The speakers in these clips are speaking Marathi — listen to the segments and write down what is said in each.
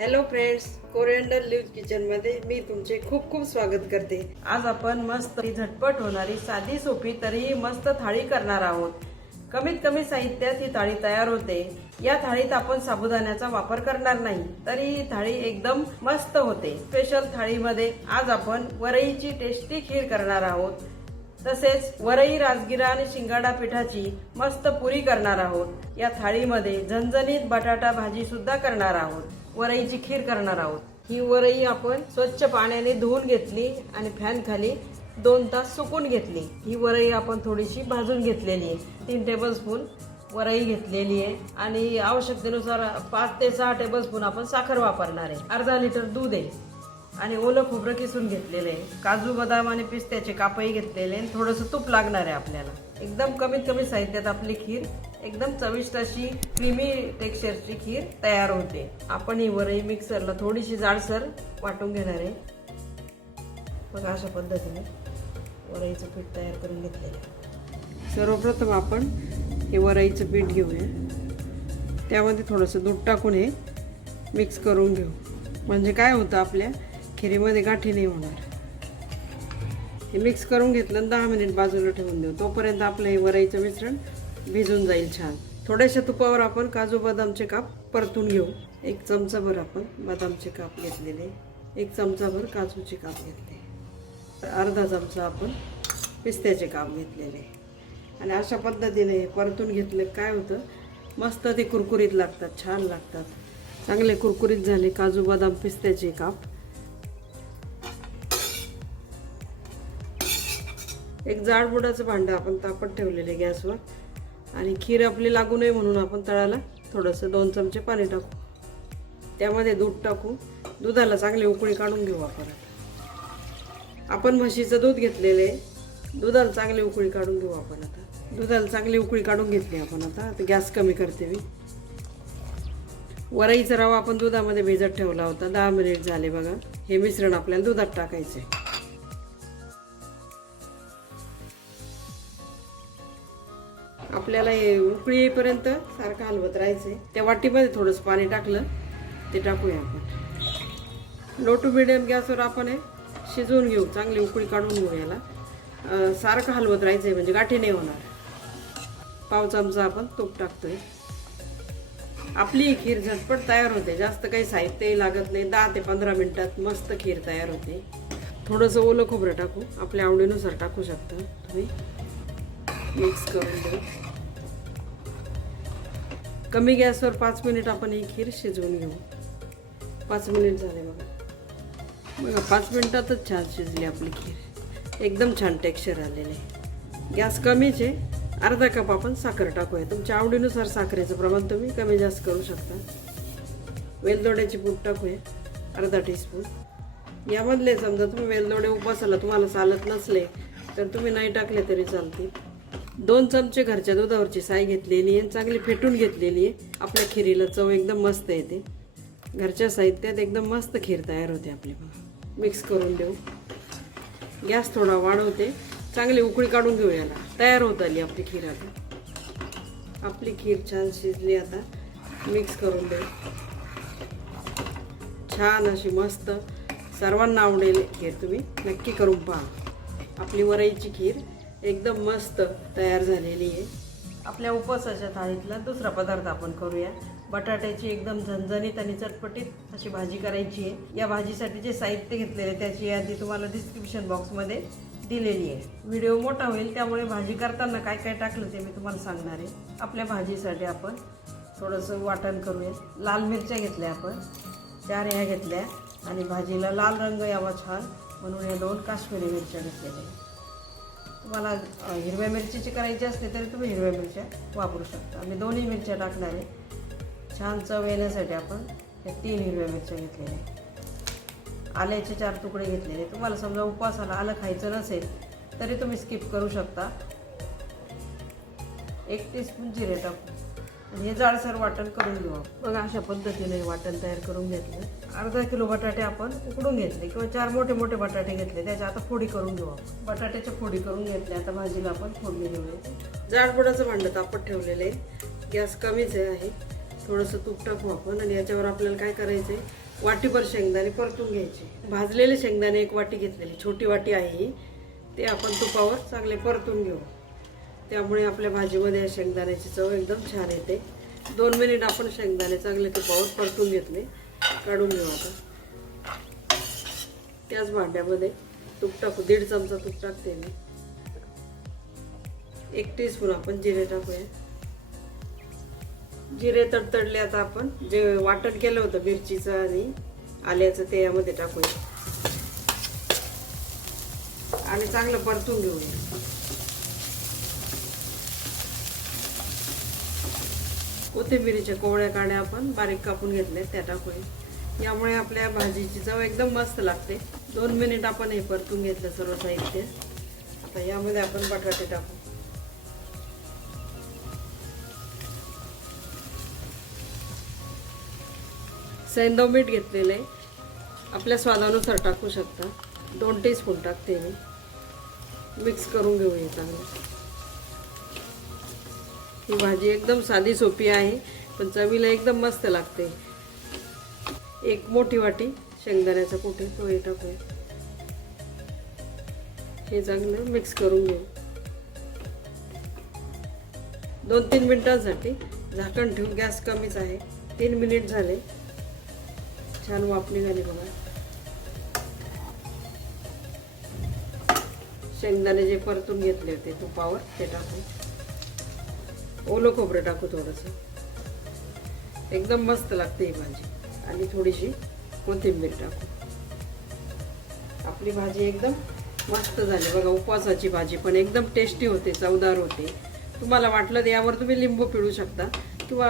हॅलो फ्रेंड्स कोरिअंडर लिव्ह किचनमध्ये मी तुमचे खूप खूप स्वागत करते. आज आपण मस्त झटपट होणारी साधी सोपी तरीही मस्त थाळी करणार आहोत. कमीत कमी साहित्यात ही थाळी तयार होते. या थाळीत आपण साबुदाण्याचा वापर करणार नाही तरी ही थाळी एकदम मस्त होते. स्पेशल थाळीमध्ये आज आपण वरईची टेस्टी खीर करणार आहोत. तसेच वरई राजगिरा आणि शिंगाडा पिठाची मस्त पुरी करणार आहोत. या थाळीमध्ये झणझणीत बटाटा भाजी सुद्धा करणार आहोत. वरईची खीर करणार आहोत. ही वरई आपण स्वच्छ पाण्याने धुवून घेतली आणि फॅन खाली दोन तास सुकून घेतली. ही वरई आपण थोडीशी भाजून घेतलेली आहे. तीन टेबलस्पून वरई घेतलेली आहे. आणि आवश्यकतेनुसार पाच ते सहा टेबलस्पून आपण साखर वापरणार आहे. अर्धा लिटर दूध आहे. आणि ओलं खोबरं किसून घेतलेलं आहे. काजू बदाम आणि पिस्त्याचे कापही घेतलेले आणि थोडंसं तूप लागणार आहे आपल्याला. एकदम कमीत कमी साहित्यात आपली खीर एकदम चविष्ट अशी क्रीमी टेक्स्चरची खीर तयार होते. आपण ही वरई मिक्सरला थोडीशी जाडसर वाटून घेणार आहे. मग अशा पद्धतीने वरईचं पीठ तयार करून घेतलेलं आहे. सर्वप्रथम आपण हे वरईचं पीठ घेऊया. त्यामध्ये थोडंसं दूध टाकून हे मिक्स करून घेऊ. म्हणजे काय होतं आपल्या? खिरीमध्ये गाठी नाही होणार. हे मिक्स करून घेतलं आणि दहा मिनिट बाजूला ठेवून देऊ. तोपर्यंत आपलं हे वरईचं मिश्रण भिजून जाईल छान. थोड्याशा तुपावर आपण काजू बदामचे काप परतून घेऊ. एक चमचाभर आपण बदामचे काप घेतलेले. एक चमचाभर काजूचे काप घेतले. अर्धा चमचा आपण पिस्त्याचे काप घेतलेले. आणि अशा पद्धतीने हे परतून घेतले काय होतं? मस्त ते कुरकुरीत लागतात छान लागतात. चांगले कुरकुरीत झाले काजू बदाम पिस्त्याचे काप. एक जाड बुडाचं भांडं आपण तापत ठेवलेले गॅसवर. आणि खीर आपली लागू नये म्हणून आपण तळाला थोडंसं दोन चमचे पाणी टाकू. त्यामध्ये दूध टाकू. दुधाला चांगली उकळी काढून घेऊ आपण. आपण म्हशीचं दूध घेतलेलं आहे. दुधाला चांगली उकळी काढून घेऊ आपण आता. दुधाला चांगली उकळी काढून घेतली आपण आता. आता गॅस कमी करते मी. वरईचा रवा आपण दुधामध्ये भिजत ठेवला होता. दहा मिनिट झाले बघा. हे मिश्रण आपल्याला दुधात टाकायचे आपल्याला हे उकळी येईपर्यंत सारखं हलवत राहायचंय. त्या वाटीमध्ये थोडंसं पाणी टाकलं ते टाकूया आपण. लो टू मिडियम गॅसवर आपण हे शिजवून घेऊ चांगली उकळी काढून घेऊ याला. सारखं हलवत राहायचंय म्हणजे गाठी नाही होणार. पाव चमचा आपण तूप टाकतोय. आपली ही खीर झटपट तयार होते. जास्त काही साहित्यही लागत नाही. दहा ते पंधरा मिनटात मस्त खीर तयार होते. थोडंसं ओलं खोबरं टाकू. आपल्या आवडीनुसार टाकू शकता तुम्ही. मिक्स करून देऊ कमी गॅसवर पाच मिनिट आपण ही खीर शिजवून घेऊ. पाच मिनिट झाले बघा. बघा पाच मिनिटातच छान शिजली आपली खीर. एकदम छान टेक्स्चर आलेले आहे. गॅस कमीच आहे. अर्धा कप आपण साखर टाकूया. तुमच्या आवडीनुसार साखरेचं प्रमाण तुम्ही कमी जास्त करू शकता. वेलदोड्याची पूड टाकूया. अर्धा टीस्पून यामधले समजा तुम्ही वेलदोडे उपासाला तुम्हाला चालत नसले तर तुम्ही नाही टाकले तरी चालतील. दोन चमचे घरच्या दुधावरची साय घेतलेली आहे चांगली फेटून घेतलेली आहे. आपल्या खिरीला चव एकदम मस्त येते. घरच्या साहित्यात एकदम मस्त खीर तयार होते आपली बघा. मिक्स करून देऊ. गॅस थोडा वाढवते. चांगली उकळी काढून घेऊ याला. तयार होत आली आपली खीर आता. आपली खीर छान शिजली आता. मिक्स करून देऊ. छान अशी मस्त सर्वांना आवडेल खीर तुम्ही. नक्की करून पहा. आपली वरईची खीर. एकदम मस्त तयार झालेली आहे. आपल्या उपवासाच्या थाळीतला दुसरा पदार्थ आपण करूया. बटाट्याची एकदम झणझणीत आणि चटपटीत अशी भाजी करायची आहे. या भाजीसाठी जे साहित्य घेतलेले आहे त्याची यादी तुम्हाला डिस्क्रिप्शन बॉक्समध्ये दिलेली आहे. व्हिडिओ मोठा होईल त्यामुळे भाजी करताना काय काय टाकलं ते मी तुम्हाला सांगणार आहे. आपल्या भाजीसाठी आपण थोडंसं वाटण करूया. लाल मिरच्या घेतल्या आपण चार ह्या घेतल्या आणि भाजीला लाल रंग यावा छान. म्हणून या दोन काश्मीरी मिरच्या घेतलेल्या आहेत. तुम्हाला हिरव्या मिरचीची करायची असते तरी तुम्ही हिरव्या मिरच्या वापरू शकता. मी दोन्ही मिरच्या टाकणार आहे. छान चव येण्यासाठी आपण या तीन हिरव्या मिरच्या घेतलेल्या आल्याचे चार तुकडे घेतलेले तुम्हाला समजा उपवासाला आलं खायचं नसेल तरी तुम्ही स्किप करू शकता. एक टीस्पून जिरे टाकू आणि हे जाडसर वाटण करून घेऊ आपण. बघा अशा पद्धतीने हे वाटण तयार करून घेतलं. अर्धा किलो बटाटे आपण उकडून घेतले किंवा चार मोठे मोठे बटाटे घेतले त्याच्या आता फोडी करून घेऊ आपण. बटाट्याच्या फोडी करून घेतल्या आता भाजीला आपण फोडणी घेऊया जाडबुडाचं भांडं तापत ठेवलेलं आहे. गॅस कमीच आहे थोडंसं तूप टाकू आपण आणि याच्यावर आपल्याला काय करायचं आहे वाटीभर शेंगदाणे परतून घ्यायचे. भाजलेले शेंगदाणे एक वाटी घेतलेली छोटी वाटी आहे ही. ते आपण तुपावर चांगले परतून घेऊ. त्यामुळे आपल्या भाजीमध्ये या शेंगदाण्याची चव एकदम छान येते. दोन मिनिट आपण शेंगदाणे चांगले तुपावर परतून घेतले काढून घेऊ आता. त्याच भांड्यामध्ये तूप टाकू दीड चमचा तूप टाकते मी. एक टीस्पून आपण जिरे टाकूया. जिरे तडतडले आता आपण जे वाटण केलं होतं मिरचीचं आणि आल्याचं ते यामध्ये टाकूया. आणि चांगलं परतून घेऊया. कोथिंबिरीच्या कोवळ्या काड्या आपण बारीक कापून घेतले त्या टाकूया यामुळे आपल्या भाजीची चव एकदम मस्त लागते. दोन मिनिट आपण हे परतून घेतलं सर्व साहित्य. आता यामध्ये आपण बटाटे टाकू. सैंदव मीठ घेतलेलं आहे. आपल्या स्वादानुसार टाकू शकता. दोन टीस्पून टाकते मी. मिक्स करून घेऊया चांगलं. ही भाजी एकदम साधी सोपी आहे पण चवीला एकदम मस्त लागते. एक मोठी वाटी शेंगदाण्याचा कुठे पोहे टाकूया. हे चांगलं मिक्स करून घेऊ. दोन तीन मिनटांसाठी झाकण ठेवून गॅस कमीच आहे. तीन मिनिट झाले. छान वापणी झाली बघा. शेंगदाणे जे परतून घेतले होते तुपावर ते टाकून. ओलं खोबरं टाकू थोडंसं. एकदम मस्त लागते ही भाजी. आणि थोडीशी कोथिंबीर टाकू. आपली भाजी एकदम मस्त झाली. बघा उपवासाची भाजी पण एकदम टेस्टी होते चवदार होते. तुम्हाला वाटलं तर यावर तुम्ही लिंबू पिळू शकता किंवा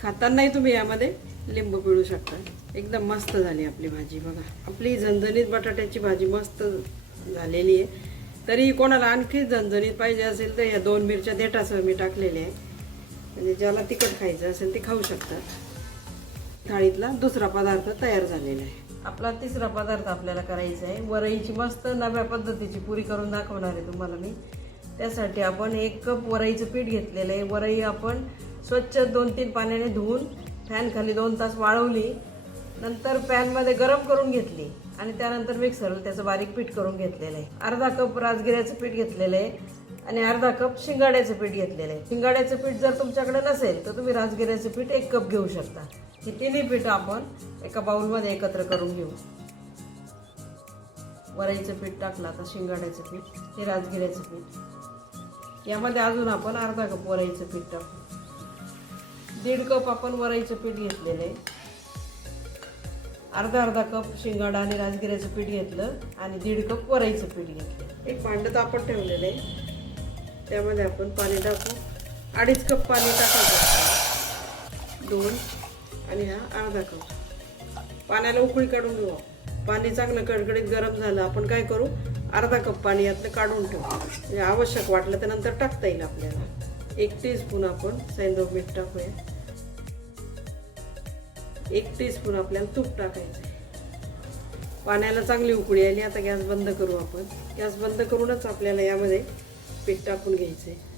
खातानाही तुम्ही यामध्ये लिंबू पिळू शकता. एकदम मस्त झाली आपली भाजी. बघा आपली झणझणीत बटाट्याची भाजी मस्त झालेली आहे. तरी कोणाला आणखी झणझणीत पाहिजे असेल तर या दोन मिरच्या देठासह मी टाकलेल्या आहे म्हणजे ज्याला तिखट खायचं असेल ते खाऊ शकतात. थाळीतला दुसरा पदार्थ तयार झालेला आहे. आपला तिसरा पदार्थ आपल्याला करायचा आहे. वरईची मस्त नव्या पद्धतीची पुरी करून दाखवणार आहे तुम्हाला मी. त्यासाठी आपण एक कप वरईचं पीठ घेतलेलं आहे. वरई आपण स्वच्छ दोन तीन पाण्याने धुवून फॅनखाली दोन तास वाळवली. नंतर पॅनमध्ये गरम करून घेतली. आणि त्यानंतर मिक्सरला त्याचं बारीक पीठ करून घेतलेलं आहे. अर्धा कप राजगिऱ्याचं पीठ घेतलेलं आहे आणि अर्धा कप शिंगाड्याचं पीठ घेतलेलं आहे. शिंगाड्याचं पीठ जर तुमच्याकडे नसेल तर तुम्ही राजगिऱ्याचं पीठ एक कप घेऊ शकता. ही तिन्ही पीठ आपण एका बाउलमध्ये एकत्र करून घेऊ. वराईचं पीठ टाकलं आता शिंगाड्याचं पीठ हे राजगिऱ्याचं पीठ. यामध्ये अजून आपण अर्धा कप वराईचं पीठ टाकू. दीड कप आपण वराईचं पीठ घेतलेलं आहे. अर्धा अर्धा कप शिंगाडा आणि राजगिऱ्याचं पीठ घेतलं आणि दीड कप वराईचं पीठ घेतलं. एक भांडं तापत ठेवलेलं आहे. त्यामध्ये आपण पाणी टाकू. अडीच कप पाणी टाकायचं दोन आणि हा अर्धा कप. पाण्याला उकळी काढून घेऊ. पाणी चांगलं कडकडीत गरम झालं आपण काय करू? अर्धा कप पाणी यातलं काढून ठेवू. म्हणजे आवश्यक वाटलं तर नंतर टाकता येईल आपल्याला. एक टीस्पून आपण सैंदव मीठ टाकूया. एक टीस्पून आपल्याला तूप टाकायचं आहे. पाण्याला चांगली उकळी आली आता गॅस बंद करू आपण. गॅस बंद करूनच आपल्याला यामध्ये पीठ टाकून घ्यायचं आहे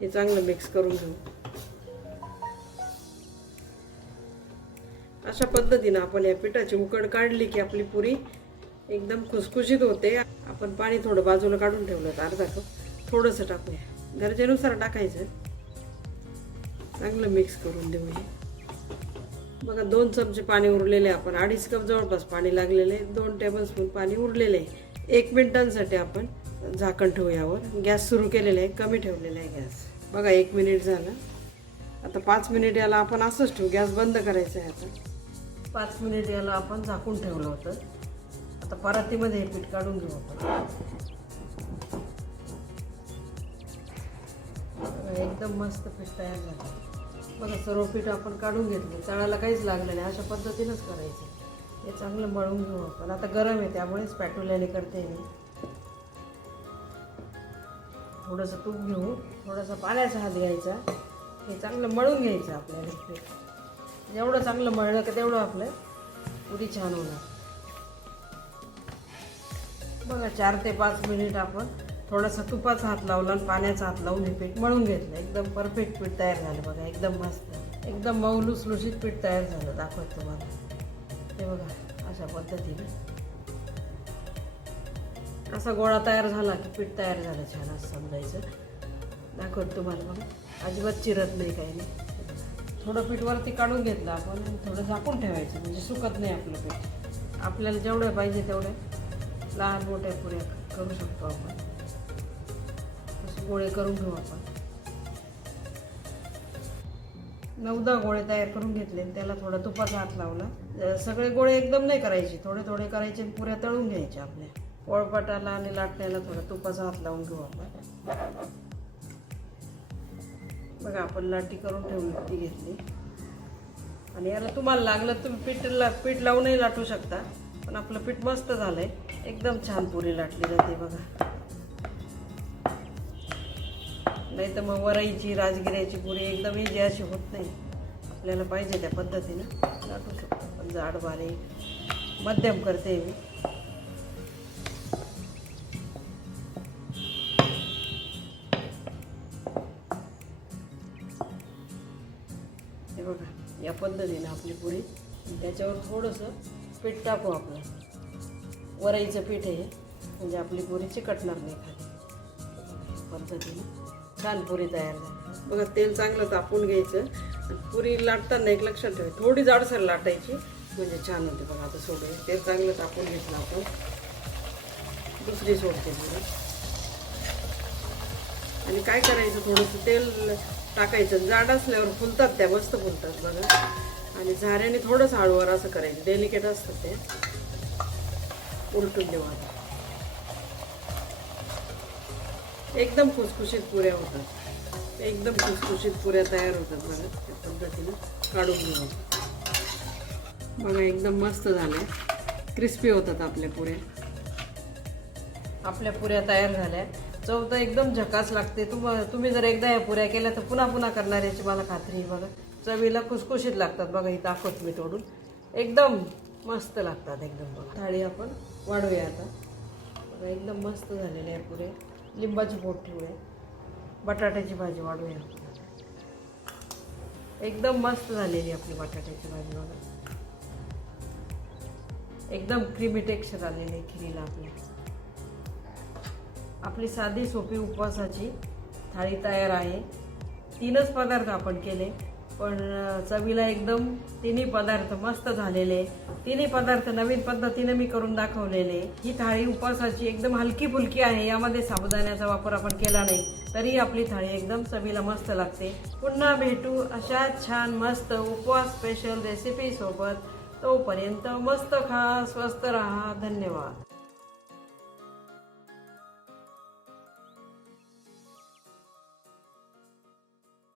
हे चांगलं मिक्स करून घेऊ. अशा पद्धतीनं आपण या पिठाची उकड काढली की आपली पुरी एकदम खुसखुशीत होते. आपण पाणी थोडं बाजूला काढून ठेवलं अर्धा कप. थोडंसं टाकूया. गरजेनुसार टाकायचं. चांगलं मिक्स करून देऊ हे. बघा दोन चमचे पाणी उरलेले आहे. आपण. अडीच कप जवळपास पाणी लागलेले आहे. दोन टेबलस्पून पाणी उरलेले आहे. एक मिनिटांसाठी आपण झाकण ठेवूयावर गॅस सुरू केलेला आहे. कमी ठेवलेला आहे गॅस. बघा एक मिनिट झालं. आता पाच मिनिट याला आपण असंच ठेवू. गॅस बंद करायचा आहे आता. पाच मिनिट याला आपण झाकून ठेवलं होतं. आता परातीमध्ये हे पीठ काढून घेऊ आपण. एकदम मस्त पीठ तयार झालं. बघा सर्व पीठ आपण काढून घेतलं. तळाला काहीच लागलं नाही. अशा पद्धतीनंच करायचं. हे चांगलं मळून घेऊ आपण. आता गरम आहे त्यामुळे स्पॅटुल्याने करते मी. थोडंसं तूप घेऊ. थोडासा पाण्याचा हात घ्यायचा. हे चांगलं मळून घ्यायचं आपल्याला पीठ. जेवढं चांगलं मळलं का तेवढं आपलं पुरी छान होणार. बघा चार ते पाच मिनिट आपण थोडासा तुपाचा हात लावला आणि पाण्याचा हात लावून हे पीठ मळून घेतलं. एकदम परफेक्ट पीठ तयार झालं बघा. एकदम मस्त. एकदम मऊ लुसलुशीत पीठ तयार झालं. दाखवत तुम्हाला. ते बघा अशा पद्धतीने. असा गोळा तयार झाला की पीठ तयार झालं छान असं समजायचं. दाखवत तुम्हाला बघा. अजिबात चिरत नाही काही नाही. थोडं पीठ वरती काढून घेतलं आपण थोडं झाकून ठेवायचं. म्हणजे सुकत नाही आपलं पीठ. आपल्याला जेवढं पाहिजे तेवढे लहान मोठ्या पुऱ्या करू शकतो आपण. गोळे करून घेऊ आपण. नऊदा गोळे तयार करून घेतले आणि त्याला थोडा तुपाचा हात लावला. सगळे गोळे एकदम नाही करायचे थोडे थोडे करायचे आणि पुऱ्या तळून घ्यायच्या आपल्या. पोळपाटाला आणि लाटण्याला थोडा तुपाचा हात लावून घेऊ आपण. बघा आपण लाटी करून ठेवली ती घेतली. आणि याला तुम्हाला लागलं तुम्ही पीठ ला पीठ लावूनही लाटू शकता. पण आपलं पीठ मस्त झालंय. एकदम छान पुरी लाटली जाते बघा. नाही तर मग वराईची राजगिऱ्याची पुरी एकदम इजी अशी होत नाही. आपल्याला पाहिजे त्या पद्धतीनं. लाटू शकतो. पण जाड बारीक मध्यम करते मी. हे बघा या पद्धतीनं आपली पुरी. त्याच्यावर थोडंसं पीठ टाकू आपलं वराईचं पीठ आहे म्हणजे आपली पुरी चिकटणार नाही खाली. पद्धतीने. छान पुरी तयार झाली. बघा तेल चांगलं तापून घ्यायचं. पुरी लाटताना एक लक्षात ठेवा थोडी जाडसर लाटायची म्हणजे छान होते बघा आता सोडून. तेल चांगलं तापून घेतलं आपण. दुसरी सोडते पुरी. आणि काय करायचं थोडंसं तेल टाकायचं. जाड असल्यावर फुलतात त्या मस्त फुलतात बघा. आणि झाऱ्याने थोडंसं हळूवर असं करायचं. डेलिकेट असतं ते. उलटून देऊ आता. एकदम खुसखुशीत पुऱ्या होतात. एकदम खुसखुशीत पुऱ्या तयार होतात बघा त्या पद्धतीनं काढून घेऊ बघा एकदम मस्त झाल्या. क्रिस्पी होतात आपल्या पुऱ्या. आपल्या पुऱ्या तयार झाल्या. चव तर एकदम झकास लागते. तुम तुम्ही जर एकदा या पुऱ्या केल्या तर पुन्हा पुन्हा करणार याची मला खात्री आहे बघा. चवीला खुसखुशीत लागतात बघा ही दाखवत मी तोडून. एकदम मस्त लागतात एकदम बघा. थाळी आपण वाढूया आता. बघा एकदम मस्त झालेल्या या पुऱ्या. लिंबाची बोट ठेवूया बटाट्याची भाजी वाढूया. एकदम मस्त झालेली आपली बटाट्याची भाजी बघा. एकदम क्रीमी टेक्स्चर आलेली आहे खिरीला आपल्या आपली साधी सोपी उपवासाची थाळी तयार आहे. तीनच पदार्थ आपण केले. पण चवीला एकदम तिन्ही पदार्थ मस्त झालेले. तिन्ही पदार्थ नवीन पद्धतीने मी करून दाखवलेले. ही थाळी उपवासाची एकदम हलकी फुलकी आहे. यामध्ये साबुदाण्याचा वापर आपण केला नाही. तरी आपली थाळी एकदम चवीला मस्त लागते. पुन्हा भेटू अशा छान मस्त उपवास स्पेशल रेसिपीसोबत तोपर्यंत मस्त खा स्वस्त राहा. धन्यवाद.